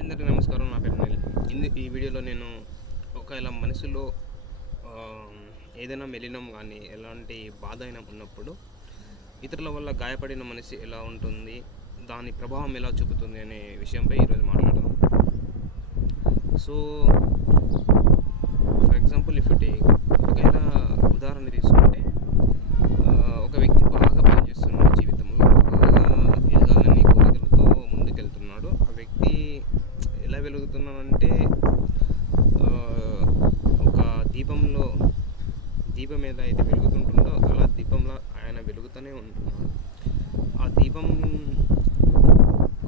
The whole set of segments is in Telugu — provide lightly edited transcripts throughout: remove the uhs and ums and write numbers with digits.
అందరికీ నమస్కారం. నా పేరు అనిల్. ఈ వీడియోలో నేను ఒకవేళ మనసులో ఏదైనా మెలినం కానీ ఎలాంటి బాధ అయినా ఉన్నప్పుడు ఇతరుల వల్ల గాయపడిన మనసు ఎలా ఉంటుంది, దాని ప్రభావం ఎలా చూపుతుంది అనే విషయంపై ఈరోజు మాట్లాడదాం. So for example if take ఒకవేళ ఉదాహరణ తీసుకుంటే ఒక వ్యక్తి బాగా పనిచేస్తున్నాడు, జీవితంలో బాగా ఎదగాలని కోరికలతో ముందుకెళ్తున్నాడు. ఆ వ్యక్తి ఎలా వెలుగుతున్నాడంటే ఒక దీపం మీద అయితే వెలుగుతుంటుందో అలా దీపంలో ఆయన వెలుగుతూనే ఉంటున్నాడు. ఆ దీపం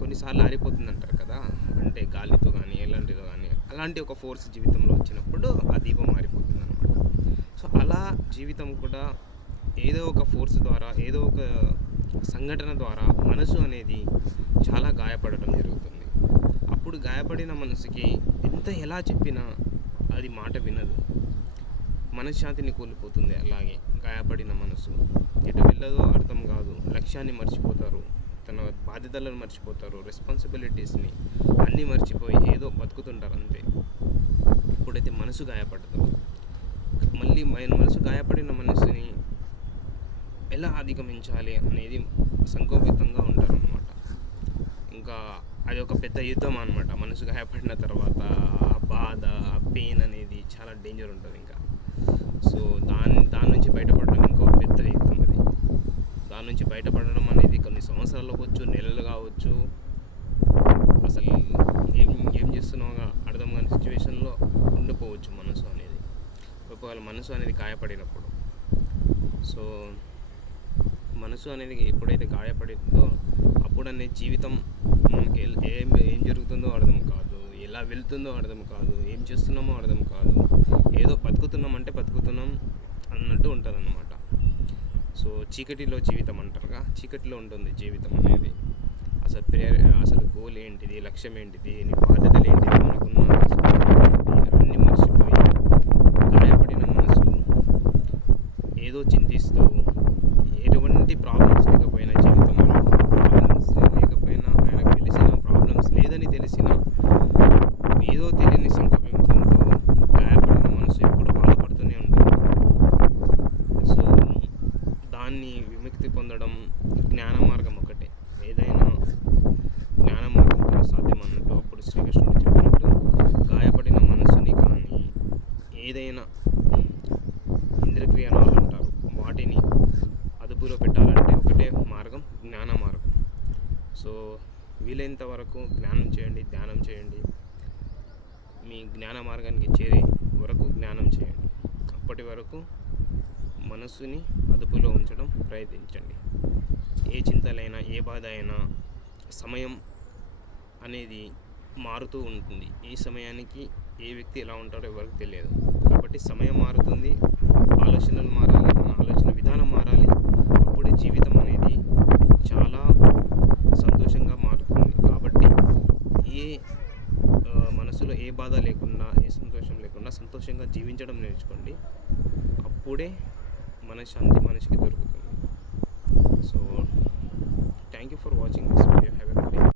కొన్నిసార్లు ఆరిపోతుంది అంటారు కదా, అంటే గాలితో కానీ ఎలాంటిదో కానీ అలాంటి ఒక ఫోర్స్ జీవితంలో వచ్చినప్పుడు ఆ దీపం ఆరిపోతుంది అనమాట. సో అలా జీవితం కూడా ఏదో ఒక ఫోర్స్ ద్వారా, ఏదో ఒక సంఘటన ద్వారా మనసు అనేది చాలా గాయపడటం జరుగుతుంది. అప్పుడు గాయపడిన మనసుకి ఎలా చెప్పినా అది మాట వినదు, మనశ్శాంతిని కోల్పోతుంది. అలాగే గాయపడిన మనసు ఎటు వెళ్ళదో అర్థం కాదు, లక్ష్యాన్ని మర్చిపోతారు, తన బాధ్యతలను మర్చిపోతారు, రెస్పాన్సిబిలిటీస్ని అన్నీ మర్చిపోయి ఏదో బతుకుతుంటారు అంతే. ఎప్పుడైతే మనసు గాయపడతారో మళ్ళీ మనసు గాయపడిన మనసుని ఎలా అధిగమించాలి అనేది సంకోపితంగా ఉంటారు అన్నమాట. ఇంకా అది ఒక పెద్ద యుద్ధం అన్నమాట. మనసు గాయపడిన తర్వాత ఆ బాధ, ఆ పెయిన్ అనేది చాలా డేంజర్ ఉంటుంది. ఇంకా సో దాని నుంచి బయటపడడం ఇంకో పెద్ద యుద్ధం. అది దాని నుంచి బయటపడడం అనేది కొన్ని సంవత్సరాలు అవ్వచ్చు, నెలలు కావచ్చు. అసలు ఏం చేస్తున్నావుగా అర్థం కాని సిచ్యువేషన్లో ఉండిపోవచ్చు మనసు అనేది, ఒకవేళ మనసు అనేది గాయపడినప్పుడు. సో మనసు అనేది ఎప్పుడైతే గాయపడిందో అప్పుడు అనేది జీవితం మనకి ఏం జరుగుతుందో అర్థం కాదు, ఎలా వెళ్తుందో అర్థం కాదు, ఏం చేస్తున్నామో అర్థం కాదు. ఏదో బతుకుతున్నామంటే బతుకుతున్నాం అన్నట్టు ఉంటుంది అన్నమాట. సో చీకటిలో జీవితం అంటారుగా, చీకటిలో ఉంటుంది జీవితం అనేది. అసలు గోల్ ఏంటిది, లక్ష్యం ఏంటిది, నీ బాధ్యతలు ఏంటిది, మనకున్న అన్నీ మర్చిపోయి గాయపడిన మనసు ఏదో చింతిస్తూ, ఎటువంటి ప్రాబ్లమ్స్ లేకపోయినా జీవితంలో ఆయనకు తెలిసిన ప్రాబ్లమ్స్ లేదని తెలిసిన ఏదో తెలియని సంకల్పంతో గాయపడిన మనసు ఎప్పుడు బాధపడుతూనే ఉంటుంది. సో దాన్ని విముక్తి పొందడం జ్ఞాన మార్గం ఒకటే. ఏదైనా జ్ఞాన మార్గంతో సాధ్యం అన్నట్టు అప్పుడు శ్రీకృష్ణుడు చెప్పినట్టు గాయపడిన మనసుని కానీ ఏదైనా ఇంద్రియక్రియనాలు అంటారు, వాటిని అదుపులో పెట్టాలంటే ఒకటే మార్గం, జ్ఞాన మార్గం. సో వీలైనంత వరకు జ్ఞానం చేయండి, ధ్యానం చేయండి. మీ జ్ఞాన మార్గానికి చేరే వరకు జ్ఞానం చేయండి. అప్పటి వరకు మనసుని అదుపులో ఉంచడం ప్రయత్నించండి. ఏ చింతలైనా, ఏ బాధ అయినా సమయం అనేది మారుతూ ఉంటుంది. ఈ సమయానికి ఏ వ్యక్తి ఎలా ఉంటారో ఎవరికి తెలియదు. కాబట్టి సమయం మారుతుంది, ఆలోచనలు మారాలి, మన ఆలోచన విధానం మారాలి. అప్పుడే జీవితం అనేది చాలా సంతోషంగా మారుతుంది. కాబట్టి మనసులో ఏ బాధ లేకుండా, ఏ సంతోషం లేకుండా సంతోషంగా జీవించడం నేర్చుకోండి. అప్పుడే మనశ్శాంతి మనిషికి దొరుకుతుంది. So thank you for watching this video. Have a good day.